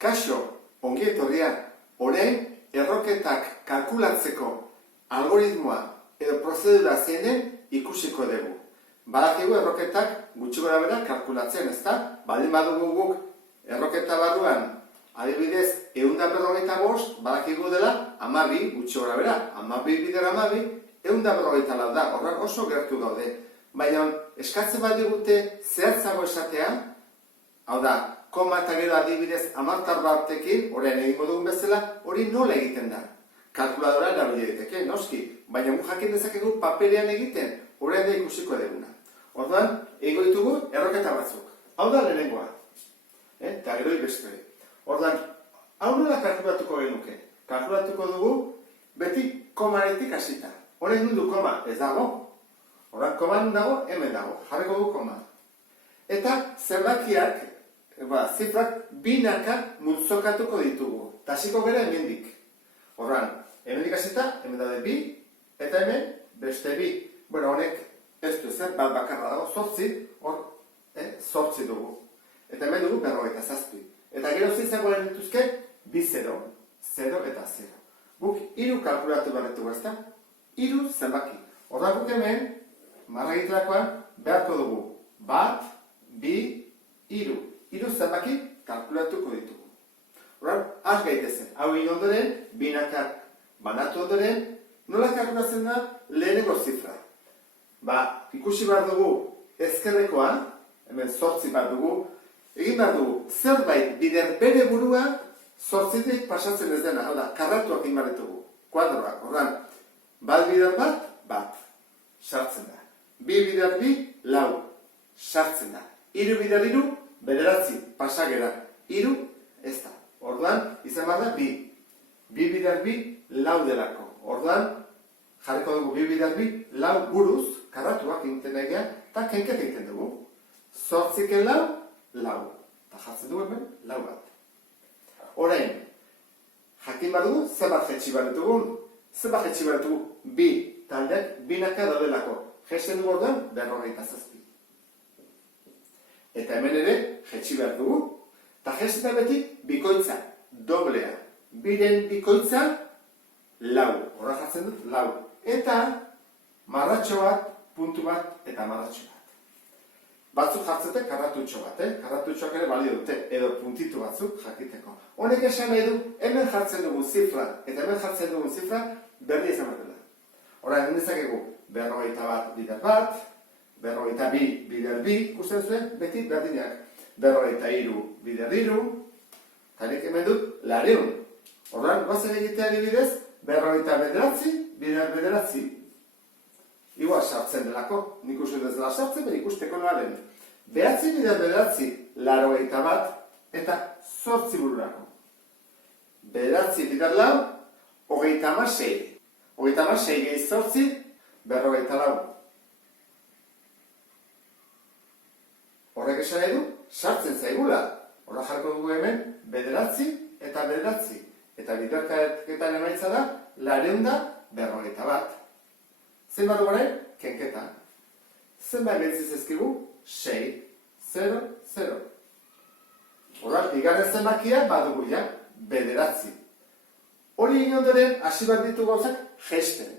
Kaixo, ongi etorria, orain erroketak kalkulatzeko algoritmoa edo prozedura zein den ikusiko dugu. Badakigu erroketak gutxi gorabehera kalkulatzen, ezta? Baldin badugu guk erroketa barruan, adibidez, 155, badakigu dela 12 gutxi gorabehera. 12 bider 12, 154 da, horrek oso gertu daude. Baina eskatzen badigute zehatzago esatea, hau da, koma eta gero adibidez amartar batekin, orain egingo dugun bezala, hori nola egiten da. Kalkuladora erabili daiteke, noski, baina mu jakin dezakegu paperean egiten, orain da ikusiko duguna. Orduan, egingo ditugu erroketa batzuk. Hau da lehenengoa. Eta gero beste. Orduan, hau nola kalkulatuko genuke? Kalkulatuko dugu beti komaretik hasita. Orain mundu koma ez dago. Orduan, koman dago, hemen dago. Jarriko du koma. Eta zerbakiak, zifrak binaka multzokatuko ditugu. Tasiko gara hemendik. Orduan, hemendik hasita, hemen daude bi, eta hemen beste bi. Bueno, honek ez du zer, bat bakarra dago, 8, hor, 8 dugu. Eta hemen dugu 47. Eta gero izango dituzke, bi 0, 0 eta 0. Guk 3 kalkulatu barretu ezta? 3 zenbaki. Orduan guk hemen, marragiterakoan, beharko dugu. 1, 2, 3. 3 zenbaki kalkulatuko ditugu. Horren, has gaitezen. Hau egin ondoren, binakak banatu ondoren, nola kalkulatzen da lehenengo zifra. Ikusi behar dugu ezkerrekoa, hemen 8 bat dugu, egin behar dugu zerbait bider bere burua 8tik pasatzen ez dena. Hau da, karratuak egin behar ditugu, kuadroak. Horren, bat bider bat, sartzen da. Bi bider bi, 4, sartzen da. 3 bider 3, 9, pasagera. 3, ez da. Orduan, izan behar da, 2. 2 bider 2, 4 delako. Orduan, jarriko dugu 2 bider 2, 4 buruz, karratuak egiten egia, eta kenket egiten dugu. 8ken 4, 4. Eta jartzen dugu hemen, 4 bat. Orain, jakin behar dugu, zenbat jetxi behar ditugun. Zenbat jetxi behar ditugu, 2 taldeak binaka daudelako. Jesten dugu orduan, 47. Eta hemen ere, jetxi behar dugu. Eta jestetan beti, bikoitza, doblea. Biren bikoitza, 4. Horra jartzen dut, 4. Eta marratxo bat, puntu bat, eta marratxo bat. Batzuk jartzete karratutxo bat, Karratutxoak ere balio dute, edo puntitu batzuk jakiteko. Honek esan nahi du, hemen jartzen dugun zifra, eta hemen jartzen dugun zifra, berri izan bat dela. Horra, hemen dezakegu, 41 bider bat, 42 bider bi, ikusten zuen, beti berdinak. 43 bider 3, eta nik hemen dut, 400. Horran, guazen egitea adibidez, 49 bider 9. Igual sartzen delako, nik uste dezela sartzen, behar ikusteko noaren. 9 bider 9, 81, eta 8 bururako. 9 bider 4, 36. 36 gehi 8, 44. Horrek esan nahi du, sartzen zaigula. Horra jarko dugu hemen, 9 eta 9. Eta biderketan emaitza da, 441. Zenbat duguaren, kenketa. Zenbat gentziz ezkigu, 6, 0, 0. Horra, bigarren zenbakia badugu ja, 9. Hori egin ondoren, hasi bat ditu gauzak, jesten.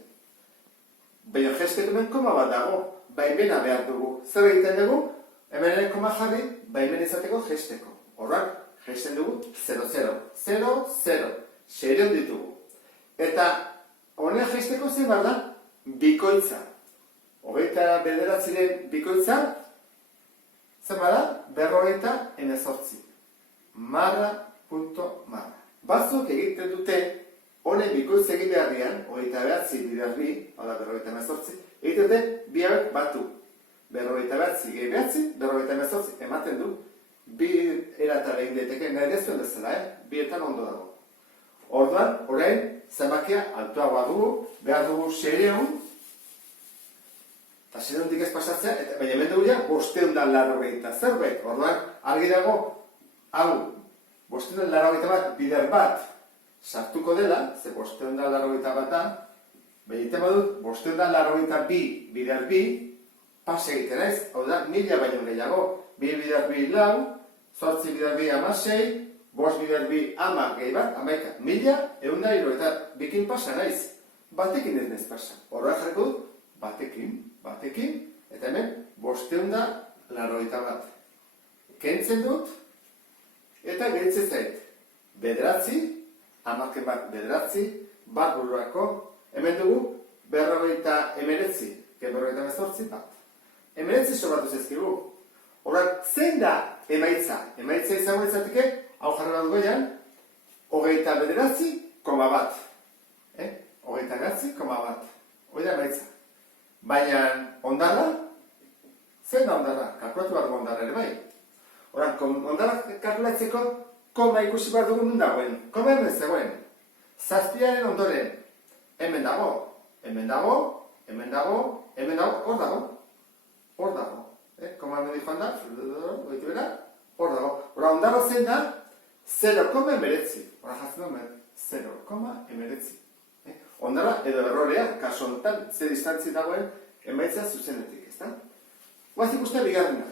Baina jestetumen koma bat dago, baimena behar dugu. Zer egiten dugu? Hemen ere koma jarri, baimen izateko jesteko. Horrak, jesten dugu 0, 0, 0, 0. Seireun ditugu. Eta honen jesteko zen behar da, bikoitza. 29 bikoitza, zen behar da, 48. Marra, punto, marra. Batzuk egiten dute, honen bikoitza egin beharrian, 29 bider bi, hau da 48, egiten dute, bi hauek batu. 49 gehi 48 ematen du, bi eratara egin daiteke, nahi dezuen bezala, bietan ondo dago. Orduan, orain, zenbakia altuagoa dugu, behar dugu 600, eta 600 ez pasatzea, baina hemen dugu ja, 580 zerbait. Orduan, argi dago, hau, 580 bat, bider bat, sartuko dela, ze 580 bat da, baina iten badut, 582 bider bi, pas egiten ez, hau da, 1000 baino gehiago, 2 bider 2 4 bider 2 16, bost bider bi ama gehi bat, amaika, 1100 eta bikin pasa naiz. Batekin ez naiz pasa. Horra jarriko dut, batekin, eta hemen 581. Kentzen dut, eta gehitzen zait. Bederatzi, amaken bat bederatzi, bat bururako, hemen dugu, 59, berrogeita hemezortzi bat. 19 sobratu zezkigu. Horra, zein da emaitza? Emaitza izango izateke, hau jarri bat goian, 29,1. Hogeita gatzi, koma bat. Hoi da emaitza. Baina ondarra, zein da ondarra? Kalkulatu bat dugu ondarra ere bai. Horan, ondarra kalkulatzeko, koma ikusi bat dugu nun dagoen. Koma hemen zegoen. Zazpiaren ondoren. Hemen dago, hor dago. Koma hemen joan da, hor dago. Hora, ondarra zein da, 0,19. Hora jatzen duen, 0,19. Ondara, edo errorea, kaso honetan, ze distantzi dagoen emaitza zuzenetik, ezta? Guaz ikuste bigarrena.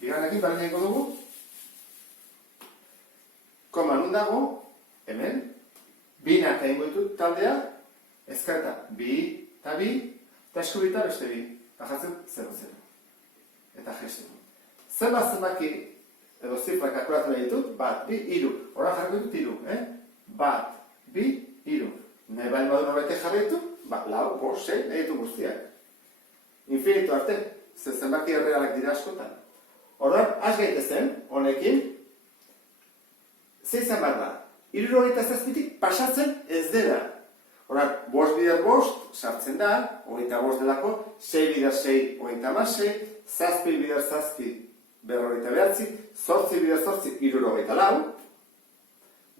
Bigarrenekin berdineko dugu. Koma nun dago, hemen, binak egingo ditut taldea, ezkarta bi, eta eskubita beste bi. Eta jatzen 0,0. Eta gesten. Zenbaki, edo zifra kalkulatu nahi ditut, bat, bi, hiru. Hora jarriko ditut hiru, bat, bi, hiru. Nahi bali badu norbete jarraitu, lau, bost, sei, nahi ditu guztiak. Infinitu arte, zenbaki errealak dira askotan. Orduan, has gaitezen, honekin, zeizan behar da, 77tik pasatzen ez dela. Orduan, 5 bider 5 sartzen da, 25 delako, 6 bider 6, 36, 7 bider 7, 49, 8 bider 8, 74,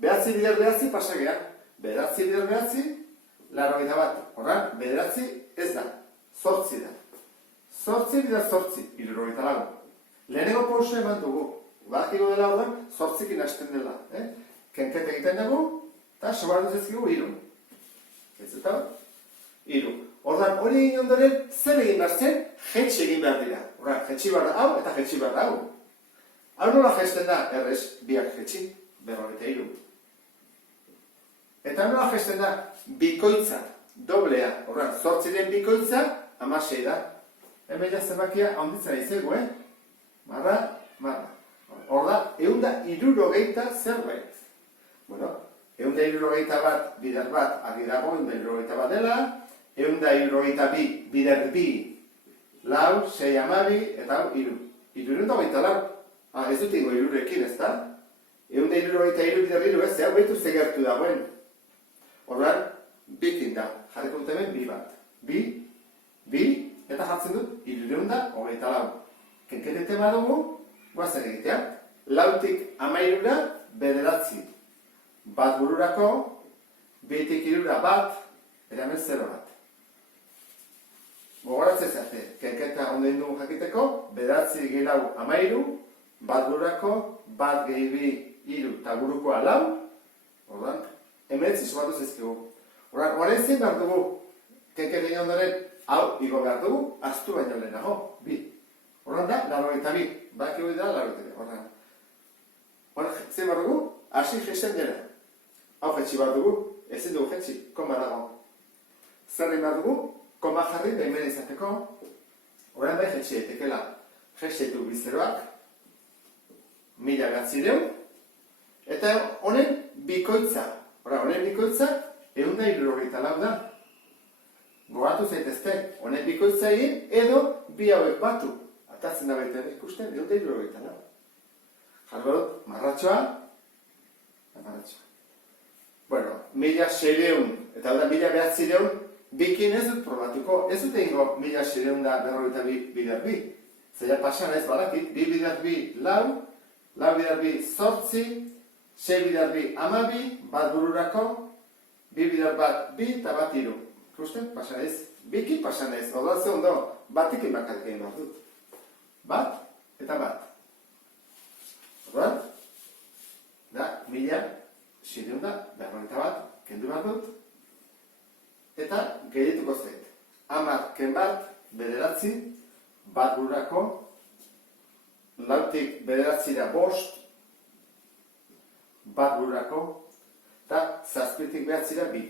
9 bider 9 pasagea. Bederatzi bider behatzi, 81. Horran, bederatzi ez da, 8 da. 8 bider 8, 74. Lehenengo pauso eman dugu. Badakiko dela horren, 8ekin hasten dela. Kenket egiten dugu, eta sobardu zezkigu 3. Ez eta 3. Horran, hori egin ondoren, zer egin behar zen, jetxe egin behar dira. Horran, jetxi behar da hau, eta jetxi behar da hau. Hau nola jesten da, errez, biak jetxi, 43. Eta nola gesten da, bikoitza, doblea. Horran, 8 den bikoitza, 16 da. Hemen ja zenbakia handitzen aizegu, Marra. Hor da, 160 zerbait. Bueno, 160 bat, bider bat, argi dago, 160 bat dela, 162 bider bi, lau, 6 amabi, eta hau, 3. 324. Ez dut ingo 3ekin, ez da? 163 bider 3, ez, hau behitu zegertu dagoen. Horren, bikin da, jarriko dut hemen, bi bat. Bi, eta jartzen dut, 324. Kenketete badugu, guazen egitea. Lautik 13 bederatzi. Bat bururako, bitik 3 bat, eta hemen 0 bat. Gogoratzen zate, kenketa ondein dugu jakiteko, bederatzi gehi lau 13, bat bururako, bat gehi bi 3, eta burukoa 4, horren, hemen zizubatu zezkigu. Horren zein behar dugu, kenket egin ondoren, hau igo behar dugu, aztu baino lehenago, bi. Horren da, 82, baki hori da, 82, horren zein behar dugu, hasi gesten dela. Hau jetxi behar dugu, ezin dugu jetxi, koma dago. Zer egin behar dugu, koma jarri behin izateko, horren bai jetxi etekela. Jetxetu bizeroak, 1900, eta honen bikoitza. Honen bikoitza, 164 da. Gogatu zaitezte, honen bikoitza egin, edo bi hauek batu. Atatzen da baita ikusten, 164. Jarro dut, marratxoa. Bueno, 1600, eta da 1900, bikin ez dut probatuko. Ez dut egingo 1600 da 42 bider bi. Zeia pasan ez badakit, 2 bider bi lau, lau bider bi 8, 6 bider bi 12, bat bururako, 2 bider bat bi eta bat 3. Ikusten, pasan ez. Biki pasan ez. Oda ze ondo, batikin bakarrik egin behar dut. Bat eta bat. Orduan, da, 1600 da, 41 bat, kendu behar dut. Eta gehietuko zait. 10 ken bat, bederatzi, bat bururako, lautik bederatzira 5, bat bururako, eta zazpitik behatzira bi.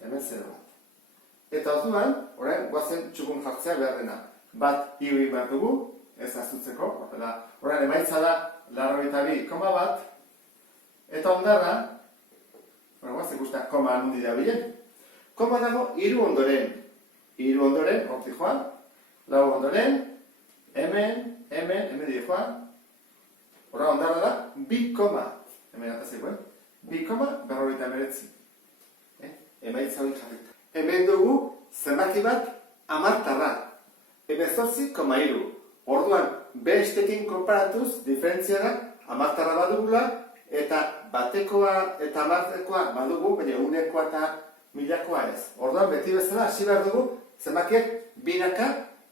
Hemen 0 bat. Eta orduan, orain, guazen txukun jartzea behar dena. Bat hiru behar dugu, ez azutzeko, orain emaitza da 82,1, eta ondarra, guazen ikustea, koma nundi da bilen. Koma dago, hiru ondoren. Hiru ondoren, hortik joan, lau ondoren, hemen di joan, ora ondarra da, 2 koma, hemen atazekoen, 2 koma 59. Emaitza hori jarrita. Hemen dugu zenbaki bat hamartarra. 18,3. Orduan, bestekin konparatuz, diferentzia da, hamartarra badugula, eta batekoa eta hamartekoa badugu, baina unekoa eta milakoa ez. Orduan, beti bezala, hasi behar dugu, zenbakiak binaka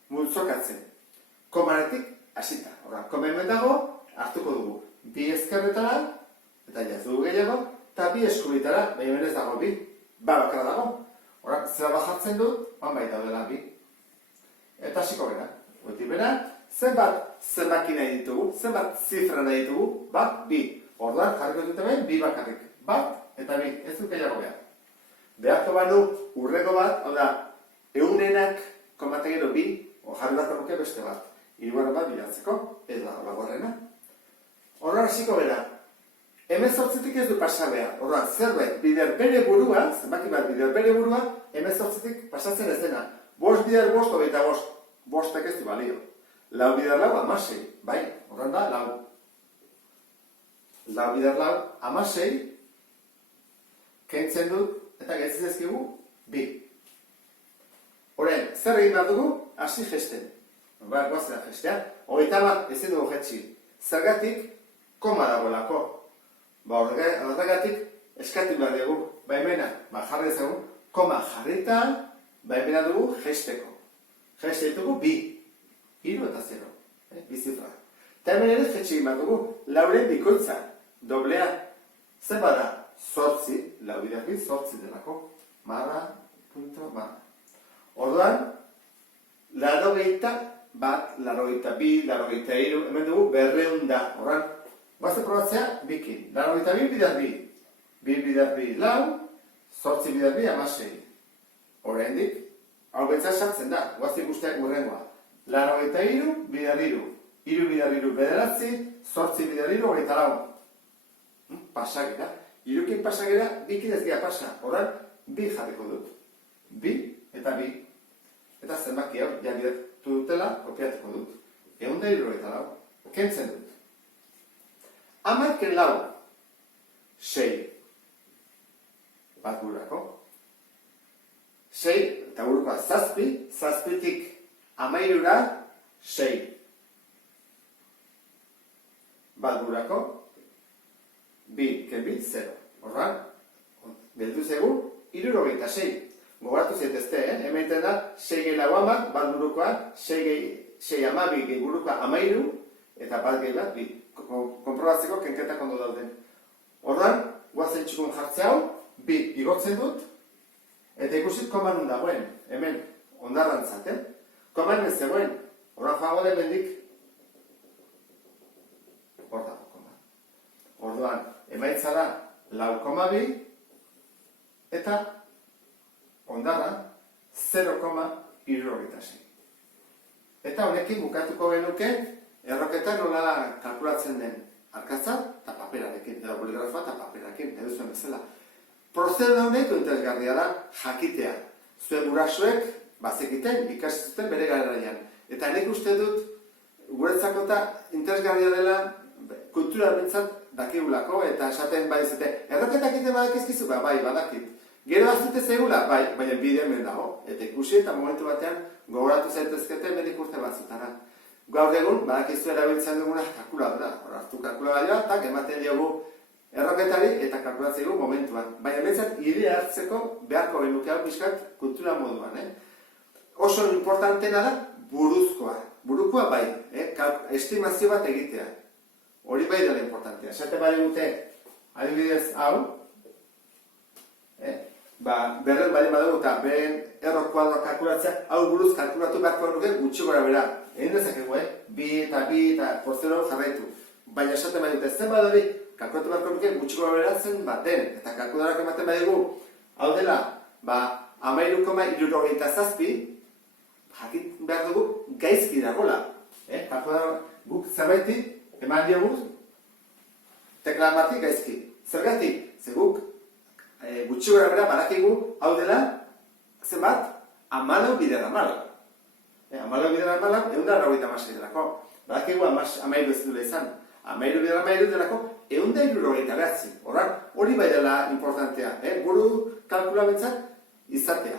multzokatzen. Komaretik hasita. Orduan, komen dago, hartuko dugu. Bi ezkerretara, eta jazdugu gehiago, eta bi eskubitara, baina ez dago bi. Bakarra dago. Horak, zera bajartzen dut, bai daudela bi. Eta hasiko gara. Goitik bera, zenbat zenbaki nahi ditugu, zenbat zifra nahi ditugu, bat, bi. Orduan, jarriko dute behin, bi bakarrik. Bat eta bi, ez dut gehiago behar. Beharko banu, urreko bat, hau da, eunenak, konbate gero bi, jarri bat dagoke beste bat. Hirugarren bat bilatzeko, ez da, lagorrena. Orduan, hasiko gara. Hemen zortzitik ez du pasa behar. Orduan, zerbait bider bere burua, zenbaki bat bider bere burua, hemen zortzitik pasatzen ez dena. Bost bider bost, hogeita bost. Bostek ez du balio. Lau bider lau, 16. Bai, orduan da, lau. Lau bider lau, 16. Kentzen dut, eta gehitzen ezkigu, bi. Horen, zer egin behar dugu? Hasi gesten. Guazera gestea. Hogeita bat, ezin dugu jetxi. Zergatik, koma dagoelako. Horregatik eskatu behar dugu, baimena, jarri ezagun, koma jarrita, baimena dugu gesteko. Geste ditugu bi, hiru eta 0, bi zifra. Eta hemen ere jetxe egin behar dugu, lauren bikoitza, doblea, zer bada, 8, lau bideak 8 delako, marra, punto, marra. Orduan, 81 bat, 82, 83, hemen dugu 200, orduan, Guazte probatzea, bikin. 82 bider bi. 2 bider bi lau, 8 bider bi 16. Oraindik, hau betza sartzen da, guazte ikusteak urrengoa. 83 bider iru. 3 bider iru bederatzi, 8 bider iru, 24. Pasagera. Irukin pasagera, bikin ez gira pasa. Horan, bi jarriko dut. Bi eta bi. Eta zenbaki hau, ja bidertu dutela, kopiatuko dut. 174. Kentzen dut. Hamarken lau, 6, bat bururako. 6, eta burukoa zazpi, zazpitik 13, 6. Bat bururako, bi, kebi, 0. Horran, geldu zegu, 76. Gogoratu zaitezte, hemen da, 6 gehi lau amak, bat burukoa, 6 amabi gehi burukoa 13, eta bat gehi bat, bi. Konprobatzeko kenketak ondo dauden. Orduan, guazen txukun jartze hau, bi igotzen dut, eta ikusit koman dagoen, hemen, ondarrantzat, Koman ez zegoen, orduan joango den bendik, hor dago koman. Orduan, emaitza da, 4,2, eta ondarra, 0,76. Eta honekin bukatuko genuke, erroketa nola kalkulatzen den arkatza eta paperarekin, edo boligrafa eta paperarekin, edo zuen bezala. Prozedura honek interesgarria da jakitea. Zuen gurasoek bazekiten, ikasi zuten bere garaian. Eta nik uste dut, guretzako eta interesgarria dela kultura bintzat dakigulako, eta esaten bai zute, erroketak ite badakizkizu, bai, badakit. Gero azute zegula, bai, baina bide hemen dago. Eta ikusi eta momentu batean gogoratu zaitezkete medik urte batzutara. Gaur egun, badakizu erabiltzen duguna kalkuladora. Hartu kalkuladorea eta ematen diogu erroketari eta kalkulatzen dugu momentuan. Baina behintzat, idea hartzeko beharko genuke hau pixkat kultura moduan. Oso importantena da buruzkoa. Burukoa bai, estimazio bat egitea. Hori bai dela importantea. Esate bari dute, adibidez hau, berren bali badugu eta beren error kuadroa kalkulatzea, hau buruz kalkulatu beharko nuke gutxi gora bera. Egin dezakegu, bi eta porzero jarraitu. Baina esaten badi dute, zen badori kalkulatu beharko nuke gutxiko beratzen baten, eta kalkuladorak ematen badigu, hau dela, 13,67, jakit behar dugu gaizki dagoela. Kalkulador guk zerbaiti eman diogu tekla bati gaizki. Zergatik, ze guk gutxi gora bera badakigu hau dela zenbat 14 bider 14. 14 bider 14, 196 delako. Badakigu 13 ez dela izan. 13 bider 13 delako 169. Hori bai dela importantea, buru kalkulabentzat izatea.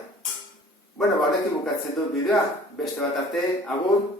Bueno, horrekin bukatzen dut bideoa, beste bat arte, agur.